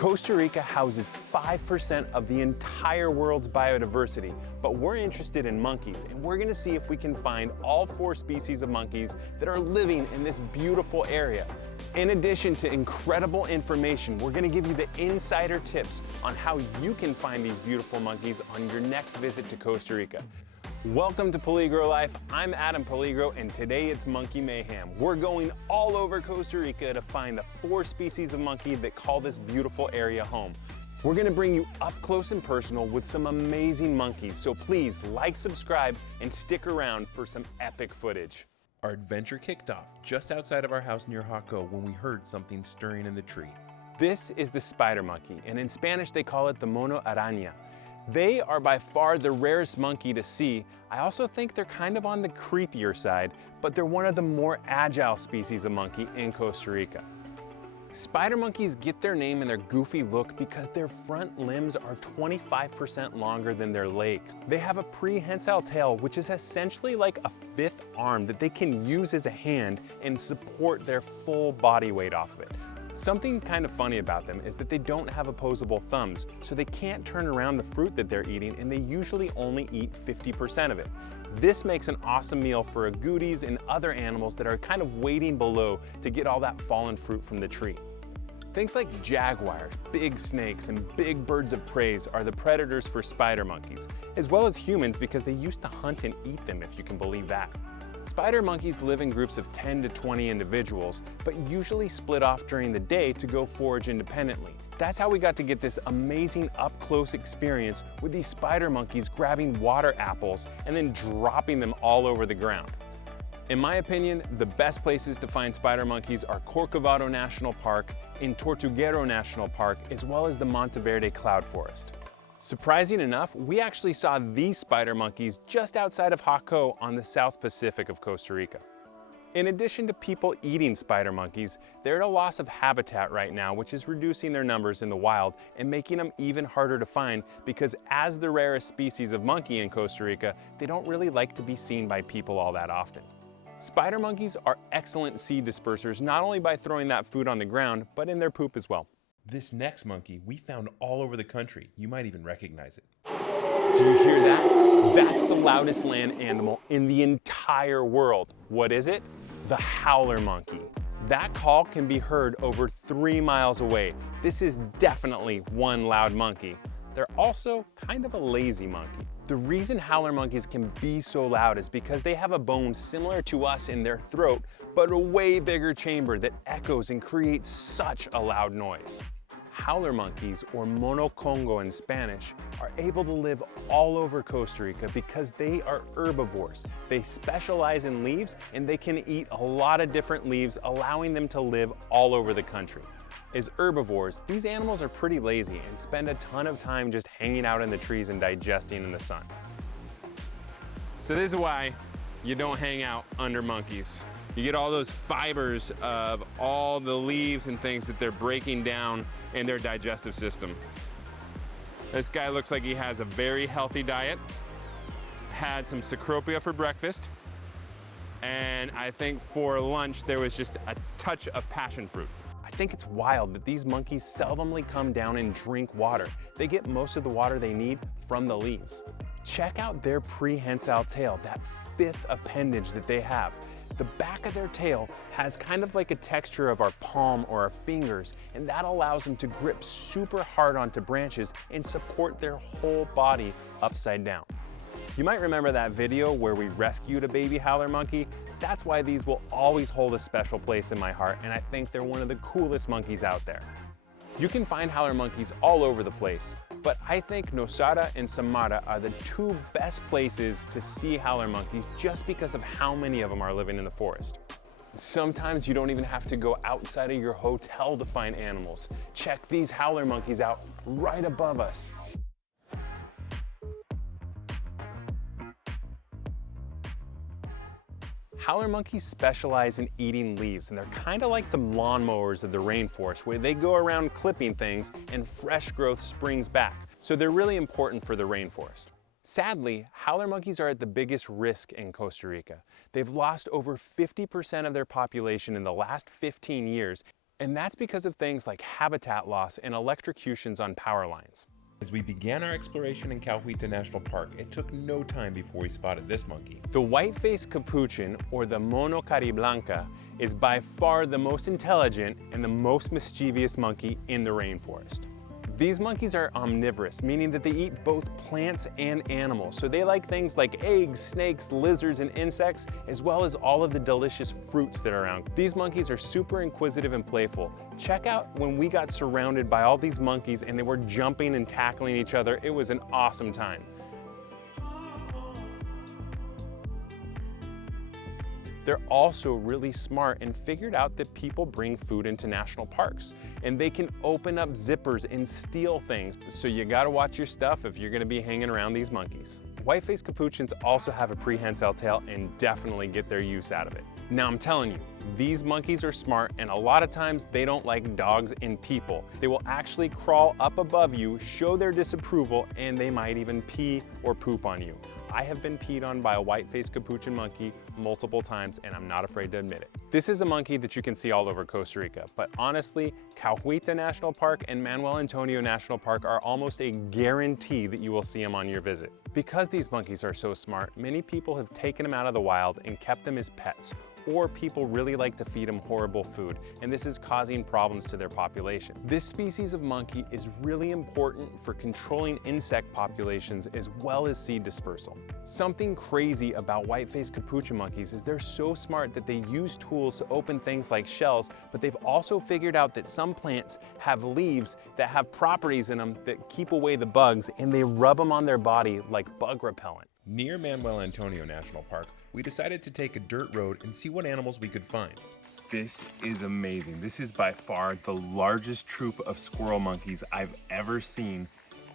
Costa Rica houses 5% of the entire world's biodiversity, but we're interested in monkeys, and we're gonna see if we can find all 4 species of monkeys that are living in this beautiful area. In addition to incredible information, we're gonna give you the insider tips on how you can find these beautiful monkeys on your next visit to Costa Rica. Welcome to Peligro Life. I'm Adam Peligro, and today it's Monkey Mayhem. We're going all over Costa Rica to find the 4 species of monkey that call this beautiful area home. We're gonna bring you up close and personal with some amazing monkeys, so please like, subscribe, and stick around for some epic footage. Our adventure kicked off just outside of our house near Jaco when we heard something stirring in the tree. This is the spider monkey, and in Spanish they call it the mono araña. They are by far the rarest monkey to see. I also think they're kind of on the creepier side, but they're one of the more agile species of monkey in Costa Rica. Spider monkeys get their name and their goofy look because their front limbs are 25% longer than their legs. They have a prehensile tail, which is essentially like a 5th arm that they can use as a hand and support their full body weight off of it. Something kind of funny about them is that they don't have opposable thumbs, so they can't turn around the fruit that they're eating, and they usually only eat 50% of it. This makes an awesome meal for agoutis and other animals that are kind of waiting below to get all that fallen fruit from the tree. Things like jaguars, big snakes, and big birds of prey are the predators for spider monkeys, as well as humans because they used to hunt and eat them, if you can believe that. Spider monkeys live in groups of 10 to 20 individuals, but usually split off during the day to go forage independently. That's how we got to get this amazing up-close experience with these spider monkeys grabbing water apples and then dropping them all over the ground. In my opinion, the best places to find spider monkeys are Corcovado National Park, in Tortuguero National Park, as well as the Monteverde Cloud Forest. Surprising enough, we actually saw these spider monkeys just outside of Jaco on the South Pacific of Costa Rica. In addition to people eating spider monkeys, they're at a loss of habitat right now, which is reducing their numbers in the wild and making them even harder to find because as the rarest species of monkey in Costa Rica, they don't really like to be seen by people all that often. Spider monkeys are excellent seed dispersers, not only by throwing that food on the ground, but in their poop as well. This next monkey we found all over the country. You might even recognize it. Do you hear that? That's the loudest land animal in the entire world. What is it? The howler monkey. That call can be heard over 3 miles away. This is definitely one loud monkey. They're also kind of a lazy monkey. The reason howler monkeys can be so loud is because they have a bone similar to us in their throat, but a way bigger chamber that echoes and creates such a loud noise. Howler monkeys, or monocongo in Spanish, are able to live all over Costa Rica because they are herbivores. They specialize in leaves and they can eat a lot of different leaves, allowing them to live all over the country. As herbivores, these animals are pretty lazy and spend a ton of time just hanging out in the trees and digesting in the sun. So this is why you don't hang out under monkeys. You get all those fibers of all the leaves and things that they're breaking down in their digestive system. This guy looks like he has a very healthy diet, had some cecropia for breakfast, and I think for lunch there was just a touch of passion fruit. I think it's wild that these monkeys seldomly come down and drink water. They get most of the water they need from the leaves. Check out their prehensile tail, that 5th appendage that they have. The back of their tail has kind of like a texture of our palm or our fingers, and that allows them to grip super hard onto branches and support their whole body upside down. You might remember that video where we rescued a baby howler monkey. That's why these will always hold a special place in my heart, and I think they're one of the coolest monkeys out there. You can find howler monkeys all over the place, but I think Nosara and Samara are the 2 best places to see howler monkeys just because of how many of them are living in the forest. Sometimes you don't even have to go outside of your hotel to find animals. Check these howler monkeys out right above us. Howler monkeys specialize in eating leaves, and they're kind of like the lawnmowers of the rainforest, where they go around clipping things and fresh growth springs back. So they're really important for the rainforest. Sadly, howler monkeys are at the biggest risk in Costa Rica. They've lost over 50% of their population in the last 15 years, And that's because of things like habitat loss and electrocutions on power lines. As we began our exploration in Capuhin National Park, it took no time before we spotted this monkey. The white-faced capuchin, or the mono cariblanca, is by far the most intelligent and the most mischievous monkey in the rainforest. These monkeys are omnivorous, meaning that they eat both plants and animals. So they like things like eggs, snakes, lizards, and insects, as well as all of the delicious fruits that are around. These monkeys are super inquisitive and playful. Check out when we got surrounded by all these monkeys and they were jumping and tackling each other. It was an awesome time. They're also really smart and figured out that people bring food into national parks and they can open up zippers and steal things. So you gotta watch your stuff if you're gonna be hanging around these monkeys. White-faced capuchins also have a prehensile tail and definitely get their use out of it. Now I'm telling you, these monkeys are smart and a lot of times they don't like dogs and people. They will actually crawl up above you, show their disapproval, and they might even pee or poop on you. I have been peed on by a white-faced capuchin monkey multiple times and I'm not afraid to admit it. This is a monkey that you can see all over Costa Rica, but honestly, Capuhin National Park and Manuel Antonio National Park are almost a guarantee that you will see them on your visit. Because these monkeys are so smart, many people have taken them out of the wild and kept them as pets, or people really like to feed them horrible food, and this is causing problems to their population. This species of monkey is really important for controlling insect populations as well as seed dispersal. Something crazy about white-faced capuchin monkeys is they're so smart that they use tools to open things like shells, but they've also figured out that some plants have leaves that have properties in them that keep away the bugs, and they rub them on their body like bug repellent. Near Manuel Antonio National Park, we decided to take a dirt road and see what animals we could find. This is amazing. This is by far the largest troop of squirrel monkeys I've ever seen,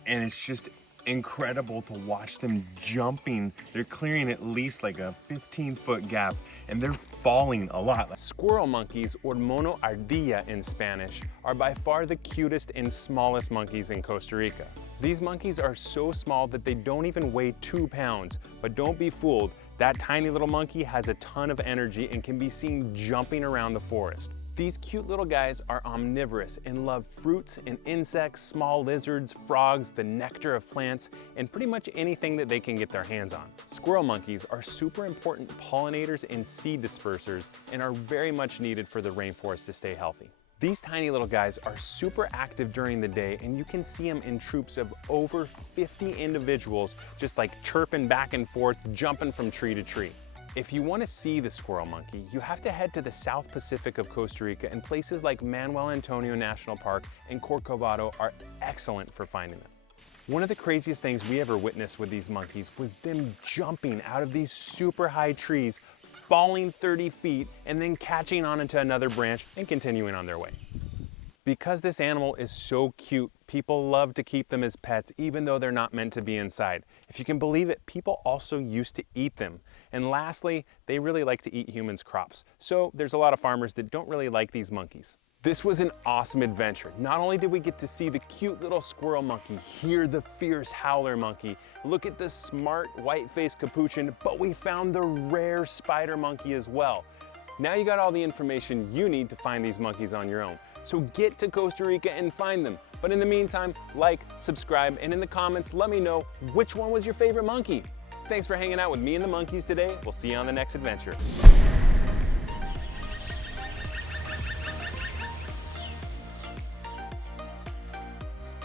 and it's just incredible to watch them jumping. They're clearing at least like a 15-foot gap, and they're falling a lot. Squirrel monkeys, or mono ardilla in Spanish, are by far the cutest and smallest monkeys in Costa Rica. These monkeys are so small that they don't even weigh 2 pounds, but don't be fooled. That tiny little monkey has a ton of energy and can be seen jumping around the forest. These cute little guys are omnivorous and love fruits and insects, small lizards, frogs, the nectar of plants, and pretty much anything that they can get their hands on. Squirrel monkeys are super important pollinators and seed dispersers and are very much needed for the rainforest to stay healthy. These tiny little guys are super active during the day, and you can see them in troops of over 50 individuals just like chirping back and forth, jumping from tree to tree. If you want to see the squirrel monkey, you have to head to the South Pacific of Costa Rica, and places like Manuel Antonio National Park and Corcovado are excellent for finding them. One of the craziest things we ever witnessed with these monkeys was them jumping out of these super high trees, falling 30 feet, and then catching on into another branch and continuing on their way. Because this animal is so cute, people love to keep them as pets even though they're not meant to be inside. If you can believe it, people also used to eat them. And lastly, they really like to eat humans' crops. So there's a lot of farmers that don't really like these monkeys. This was an awesome adventure. Not only did we get to see the cute little squirrel monkey, hear the fierce howler monkey, look at the smart white-faced capuchin, but we found the rare spider monkey as well. Now you got all the information you need to find these monkeys on your own. So get to Costa Rica and find them. But in the meantime, like, subscribe, and in the comments, let me know which one was your favorite monkey. Thanks for hanging out with me and the monkeys today. We'll see you on the next adventure.